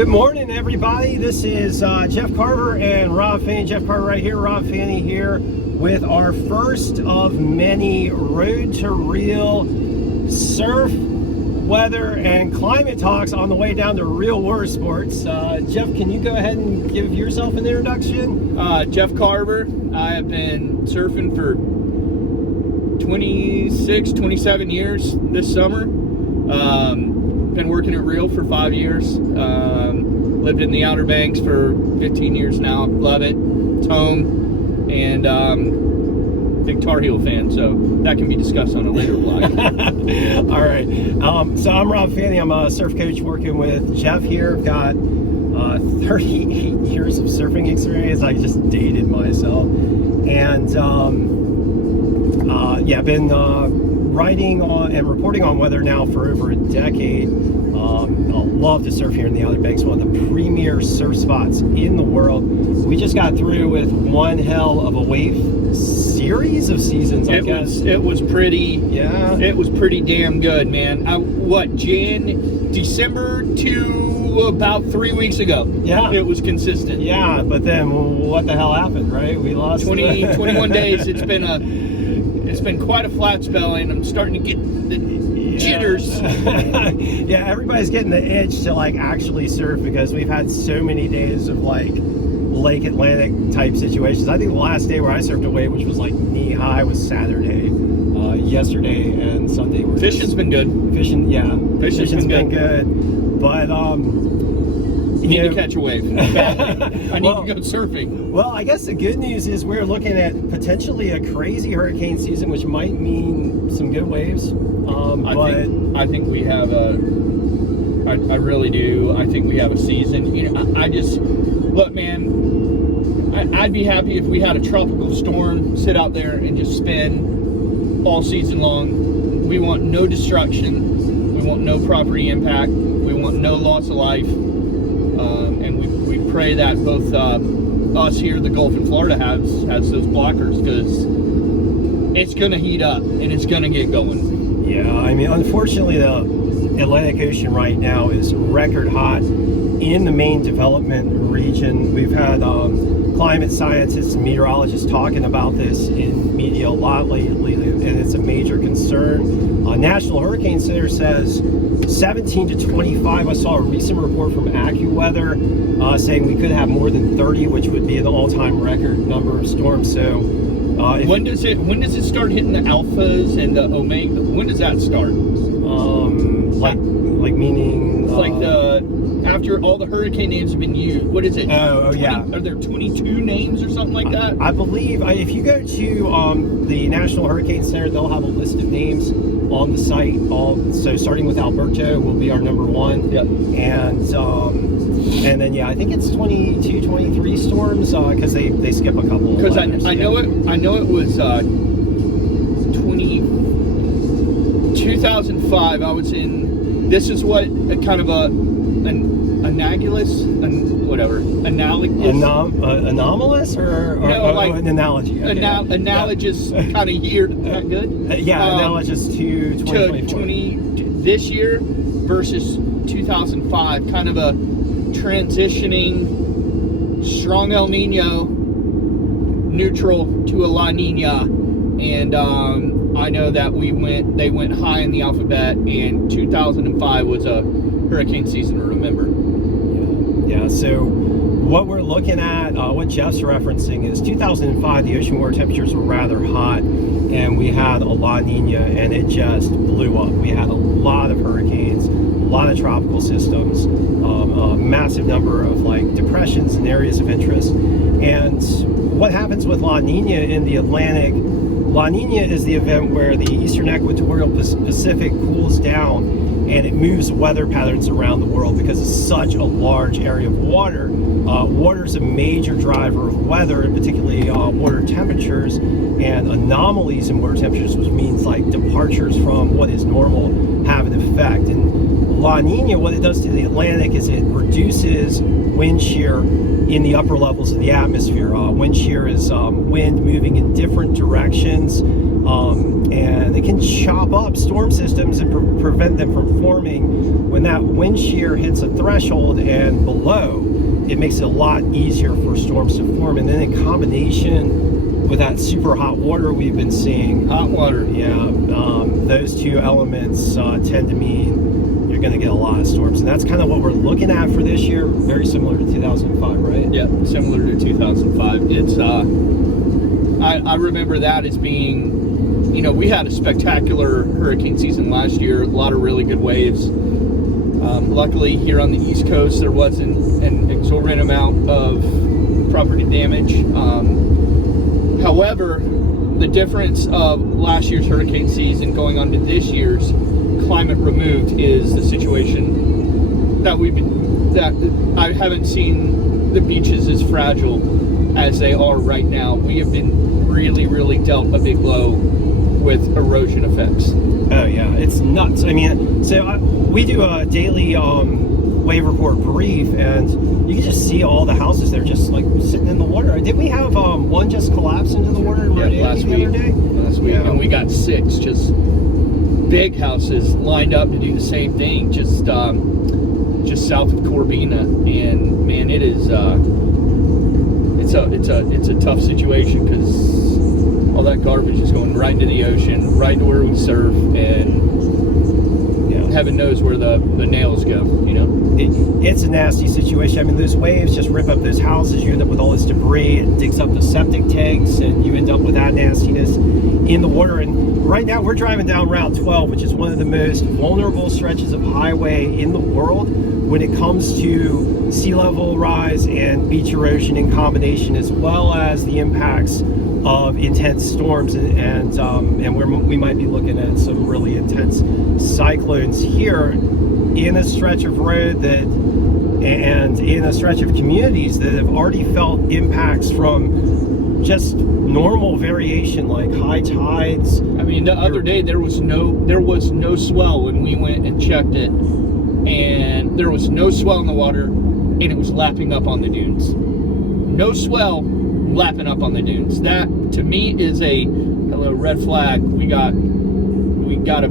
Good morning, everybody. This is Jeff Carver and Rob Fanny. Jeff Carver right here, Rob Fanny here with our first of many Road to Real surf, weather, and climate talks on the way down to Real Water Sports. Jeff, can you go ahead and give yourself an introduction? Jeff Carver. I have been surfing for 26, 27 years this summer. Been working at Real for 5 years. Lived in the Outer Banks for 15 years now. Love it. It's home. And big Tar Heel fan, so that can be discussed on a later vlog. All right. So I'm Rob Fanny. I'm a surf coach working with Jeff here. I've got 38 years of surfing experience. I just dated myself. And I've been writing on and reporting on weather now for over a decade. I love to surf here in the Outer Banks, one of the premier surf spots in the world. We just got through with one hell of a wave series of seasons, I guess. It was pretty, yeah. It was pretty damn good, man. December to about 3 weeks ago. Yeah. It was consistent. Yeah, but then what the hell happened, right? We lost 21 days. It's been quite a flat spell, and I'm starting to get the jitters. Yeah, everybody's getting the itch to like actually surf because we've had so many days of like Lake Atlantic type situations. I think the last day where I surfed a wave, which was like knee high, was Saturday. Yesterday and Sunday were Fishing's been good. Fishing's been good. But you need to catch a wave. I need to go surfing. Well, I guess the good news is we're looking at potentially a crazy hurricane season, which might mean some good waves. I think we have I really do. I think we have a season. You know, I just look, man. I'd be happy if we had a tropical storm sit out there and just spin all season long. We want no destruction. We want no property impact. We want no loss of life. And we pray that both us here in the Gulf and Florida has those blockers, because it's going to heat up and it's going to get going. Yeah, I mean, unfortunately, the Atlantic Ocean right now is record hot in the main development region. We've had climate scientists and meteorologists talking about this in media a lot lately, and it's a major concern. National Hurricane Center says 17 to 25. I saw a recent report from AccuWeather saying we could have more than 30, which would be an all-time record number of storms. So, when does it start hitting the alphas and the omega? When does that start? Meaning after all the hurricane names have been used. What is it? Yeah. Are there 22 names or something like that? I believe if you go to the National Hurricane Center, they'll have a list of names on the site. So starting with Alberto will be our number one. Yep. And then I think it's 22, 23 storms because they skip a couple. Because I know it was 2005. I was in. This is what kind of an analogous, anomalous or no, like an analogy. Okay. Analogous kind of year. That good? Analogous to 2024. This year versus 2005. Kind of a transitioning strong El Nino, neutral to a La Nina, and I know that they went high in the alphabet, and 2005 was a hurricane season to remember. Yeah, so what we're looking at, what Jeff's referencing is 2005, the ocean water temperatures were rather hot, and we had a La Nina, and it just blew up. We had a lot of hurricanes, a lot of tropical systems, a massive number of like depressions and areas of interest. And what happens with La Nina in the Atlantic? La Nina is the event where the eastern equatorial Pacific cools down and it moves weather patterns around the world because it's such a large area of water. Water is a major driver of weather, and particularly water temperatures and anomalies in water temperatures, which means like departures from what is normal have an effect. And La Nina, what it does to the Atlantic is it reduces wind shear in the upper levels of the atmosphere. Wind shear is wind moving in different directions and it can chop up storm systems and prevent them from forming. When that wind shear hits a threshold and below, it makes it a lot easier for storms to form. And then in combination with that super hot water we've been seeing, those two elements tend to mean you're going to get a lot of storms. And that's kind of what we're looking at for this year. Very similar to 2005, right? Yeah, similar to 2005. It's I remember that as being, we had a spectacular hurricane season last year. A lot of really good waves. Luckily, here on the East Coast, there wasn't an exorbitant amount of property damage. However, the difference of last year's hurricane season going on to this year's climate removed is the situation that I haven't seen the beaches as fragile as they are right now. We have been really, really dealt a big blow with erosion effects. Oh yeah, it's nuts. I mean, so we do a daily wave report brief, and you can just see all the houses. They're just like sitting in the water. Did we have one just collapse into the water last week? Last week, and we got 6 just big houses lined up to do the same thing, just south of Corbina. And man, it is it's a tough situation because all that garbage is going right into the ocean, right to where we surf, and heaven knows where the nails go, It's a nasty situation. I mean, those waves just rip up those houses. You end up with all this debris. It digs up the septic tanks, and you end up with that nastiness in the water. And right now, we're driving down Route 12, which is one of the most vulnerable stretches of highway in the world when it comes to sea level rise and beach erosion in combination, as well as the impacts of intense storms, and we might be looking at some really intense cyclones here in a stretch of road and in a stretch of communities that have already felt impacts from just normal variation, like high tides. I mean, the other day there was no swell when we went and checked it, and there was no swell in the water, and it was lapping up on the dunes. No swell, lapping up on the dunes. That to me is a red flag. We got a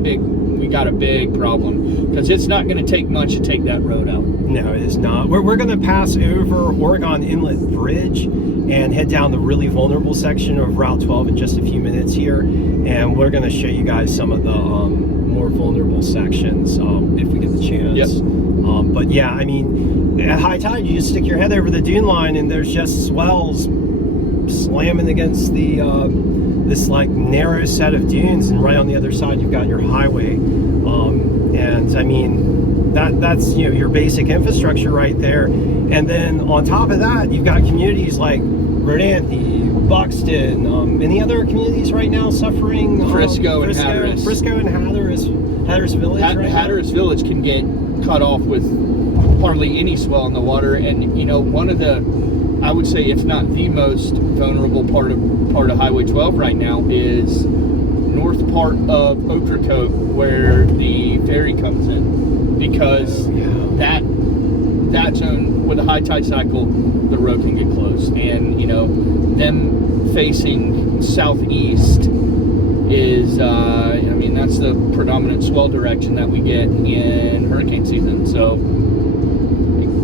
big problem, because it's not going to take much to take that road out. No, it is not. We're going to pass over Oregon Inlet Bridge and head down the really vulnerable section of Route 12 in just a few minutes here, and we're going to show you guys some of the more vulnerable sections if we get the chance. Yep. But yeah, I mean, at high tide, you just stick your head over the dune line, and there's just swells slamming against the this like narrow set of dunes, and right on the other side you've got your highway, and I mean that's your basic infrastructure right there. And then on top of that, you've got communities like Rodanthe, Buxton, any other communities right now suffering? Frisco and Hatteras. Frisco and Hatteras Village. Hatteras Village can get cut off with hardly any swell in the water, and one of the, I would say, if not the most vulnerable part of Highway 12 right now is north part of Ocracoke, where the ferry comes in, because that zone with a high tide cycle, the road can get closed, and them facing southeast is that's the predominant swell direction that we get in hurricane season. So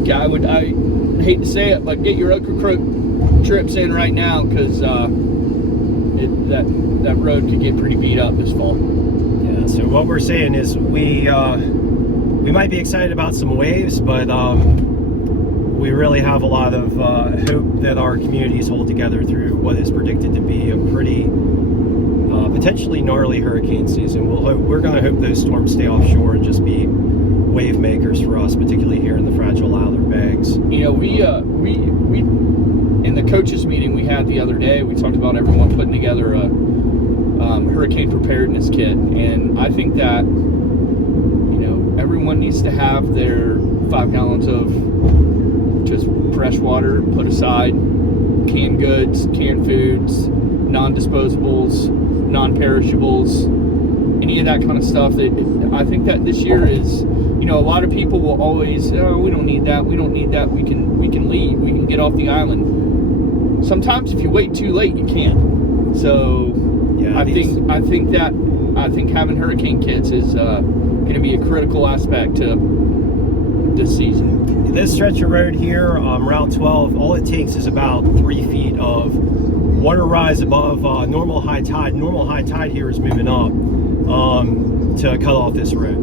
I hate to say it, but get your Ocracoke trips in right now, because that road could get pretty beat up this fall. Yeah. So what we're saying is we might be excited about some waves, but we really have a lot of hope that our communities hold together through what is predicted to be a pretty potentially gnarly hurricane season. We're going to hope those storms stay offshore and just be wave makers for us, particularly here in the fragile Outer Banks. We in the coaches meeting we had the other day, we talked about everyone putting together a hurricane preparedness kit, and I think that everyone needs to have their 5 gallons of just fresh water put aside, canned goods, canned foods, non-disposables, non-perishables, any of that kind of stuff. I think that this year is, a lot of people will always, we don't need that, we can leave, we can get off the island. Sometimes if you wait too late, you can't. So Yeah, I think having hurricane kits is going to be a critical aspect to this season. This stretch of road here, Route 12, all it takes is about 3 feet of water rise above normal high tide. Normal high tide here is moving up to cut off this road.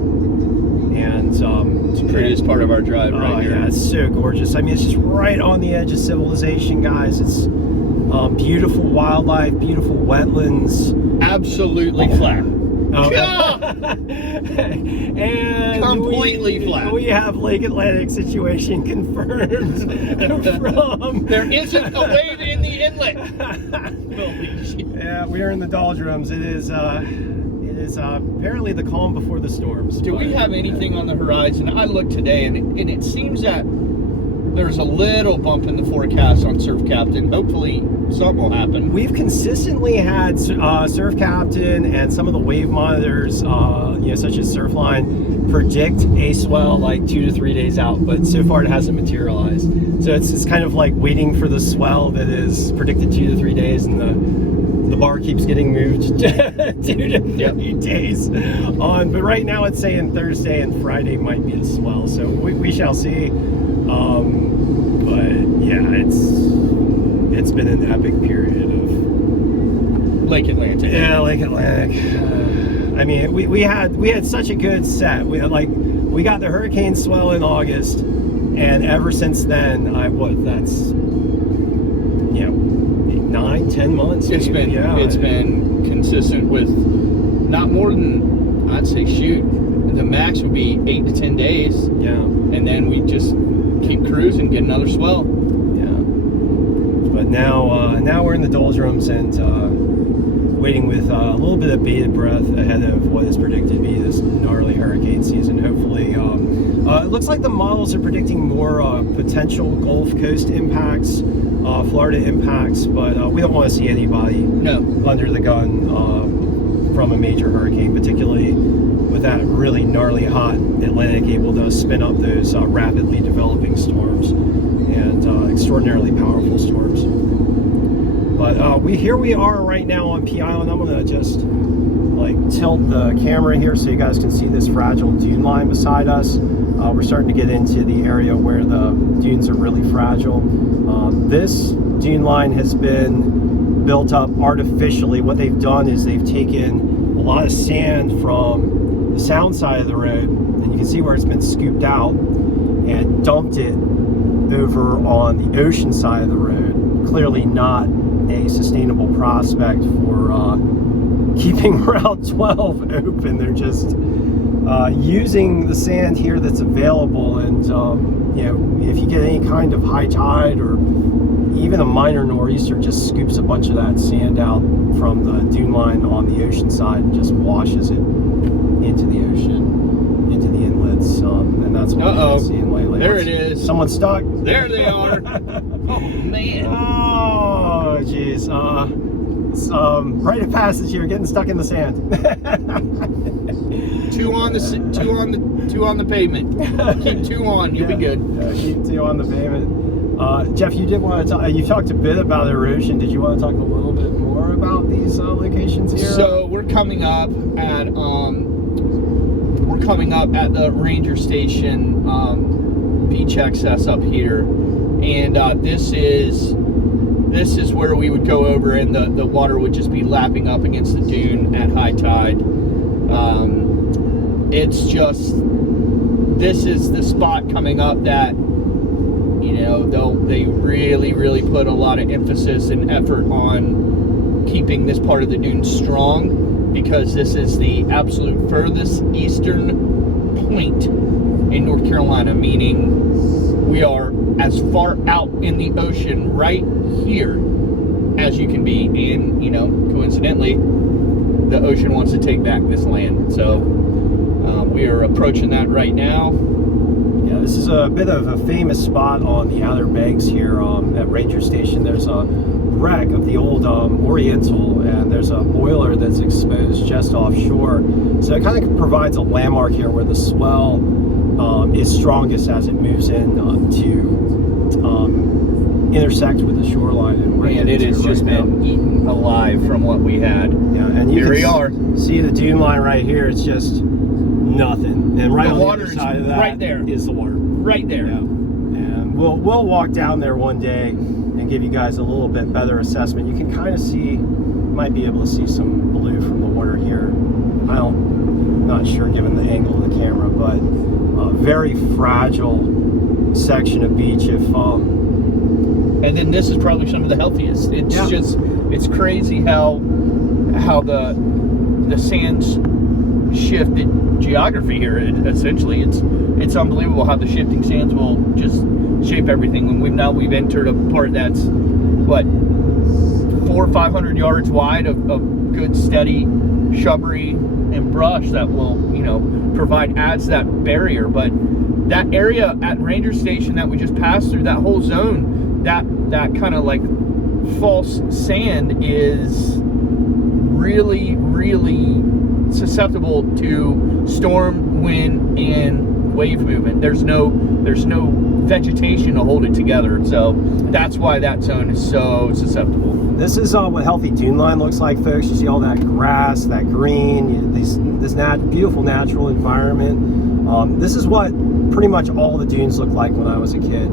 And it's the prettiest part of our drive right here. Yeah, it's so gorgeous. I mean, it's just right on the edge of civilization, guys. It's beautiful wildlife, beautiful wetlands. Absolutely flat. And completely flat. We have Lake Atlantic situation confirmed from... There isn't a wave in the inlet. Yeah, we are in the doldrums. It is apparently the calm before the storms. Do we have anything on the horizon? I looked today, and it seems that there's a little bump in the forecast on Surf Captain. Hopefully something will happen. We've consistently had Surf Captain and some of the wave monitors, such as Surfline, predict a swell like 2 to 3 days out, but so far it hasn't materialized. So it's kind of like waiting for the swell that is predicted 2 to 3 days, and the bar keeps getting moved 2 to 3 days on. But right now it's saying Thursday and Friday might be a swell, so we shall see. But yeah, it's been an epic period of Lake Atlantic. Yeah, Lake Atlantic. I mean, we had such a good set. We got the hurricane swell in August, and ever since then, that's 9-10 months. It's been consistent with not more than, I'd say, the max would be 8 to 10 days. Yeah, and then we just keep cruising, get another swell. Yeah, but now we're in the doldrums and waiting with a little bit of bated breath ahead of what is predicted to be this gnarly hurricane season. Hopefully, it looks like the models are predicting more potential Gulf Coast impacts, Florida impacts, but we don't want to see anybody under the gun from a major hurricane, particularly with that really gnarly hot Atlantic able to spin up those rapidly developing storms and extraordinarily powerful storms. But here we are right now on Pea Island. I'm gonna just tilt the camera here so you guys can see this fragile dune line beside us. We're starting to get into the area where the dunes are really fragile. This dune line has been built up artificially. What they've done is they've taken a lot of sand from the sound side of the road, and you can see where it's been scooped out, and dumped it over on the ocean side of the road. Clearly not a sustainable prospect for keeping Route 12 open. They're just using the sand here that's available, and if you get any kind of high tide or even a minor nor'easter, just scoops a bunch of that sand out from the dune line on the ocean side and just washes it into the ocean, into the inlets, and that's what we've been seeing lately. There it is. Someone's stuck. There they are. Oh man. Oh geez. Rite of passage here, getting stuck in the sand. Two on the pavement. Keep 2 on, you'll be good. Keep 2 on the pavement. Jeff, you did want to talk. You talked a bit about erosion. Did you want to talk a little bit more about these locations here? So we're coming up at the ranger station beach access up here, and this is where we would go over, and the water would just be lapping up against the dune at high tide. This is the spot coming up that they really put a lot of emphasis and effort on keeping this part of the dune strong, because this is the absolute furthest eastern point in North Carolina, meaning we are as far out in the ocean right here as you can be, and coincidentally the ocean wants to take back this land, so we are approaching that right now. Yeah, this is a bit of a famous spot on the Outer Banks here at Ranger Station. There's a wreck of the old Oriental, and there's a boiler that's exposed just offshore, so it kind of provides a landmark here where the swell is strongest as it moves in to intersect with the shoreline. And it has just been eaten alive from what we had. Yeah, and here we are. See the dune line right here. It's just nothing. And right on the other side of that right there is the water. Right there. Yeah. And we'll walk down there one day and give you guys a little bit better assessment. You can kind of see, might be able to see some blue from the water here. Not sure given the angle of the camera, but a very fragile section of beach. And then this is probably some of the healthiest. It's just, it's crazy how the sands shifted geography here. Essentially, it's unbelievable how the shifting sands will just shape everything. And we've entered a part that's what 400 or 500 yards wide of good steady shrubbery and brush that will adds that barrier. But that area at Ranger Station that we just passed through, that whole zone, that kind of like false sand is really, really susceptible to storm, wind, and wave movement. There's no vegetation to hold it together, so that's why that zone is so susceptible. This is what healthy dune line looks like, folks. You see all that grass, that green, this beautiful natural environment. This is what pretty much all the dunes looked like when I was a kid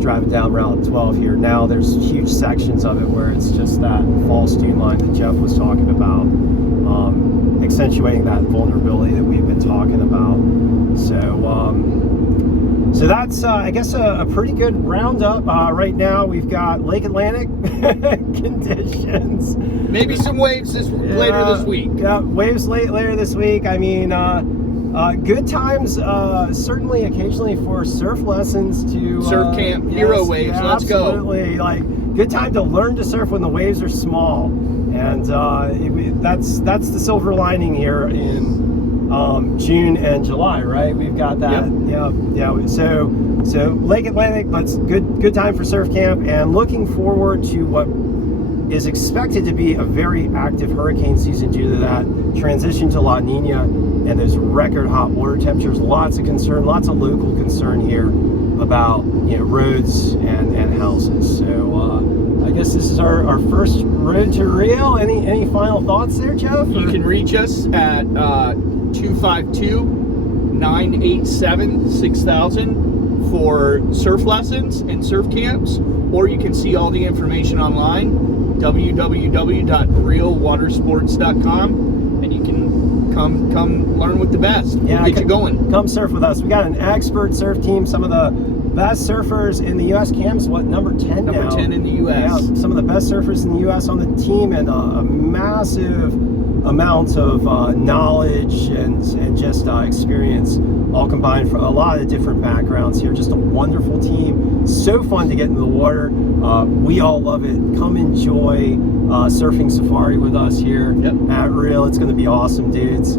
driving down Route 12 here. Now there's huge sections of it where it's just that false dune line that Jeff was talking about, accentuating that vulnerability that we've been talking about. So that's, I guess, a pretty good roundup. Right now we've got Lake Atlantic conditions. Maybe some waves later this week. Yeah, waves later this week. I mean, good times, certainly occasionally for surf lessons to surf camp, hero waves. Yeah, let's absolutely. go. Like, good time to learn to surf when the waves are small, and that's the silver lining here in June and July, right? We've got that. Yeah. So Lake Atlantic, but good time for surf camp, and looking forward to what is expected to be a very active hurricane season due to that transition to La Nina and those record hot water temperatures. Lots of concern, lots of local concern here about roads and houses. So I guess this is our first road to Rio. Any final thoughts there, Jeff? You can reach us at 252-987-6000 for surf lessons and surf camps, or you can see all the information online, www.realwatersports.com, and you can come learn with the best. We'll get you going. Come surf with us. We got an expert surf team, some of the best surfers in the U.S. Camps, number 10 now? Number 10 in the U.S. Yeah, some of the best surfers in the U.S. on the team, and a massive amount of knowledge and just experience, all combined from a lot of different backgrounds here. Just a wonderful team. So fun to get into the water. We all love it. Come enjoy surfing safari with us here at Real. It's going to be awesome, dudes.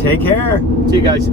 Take care. See you guys.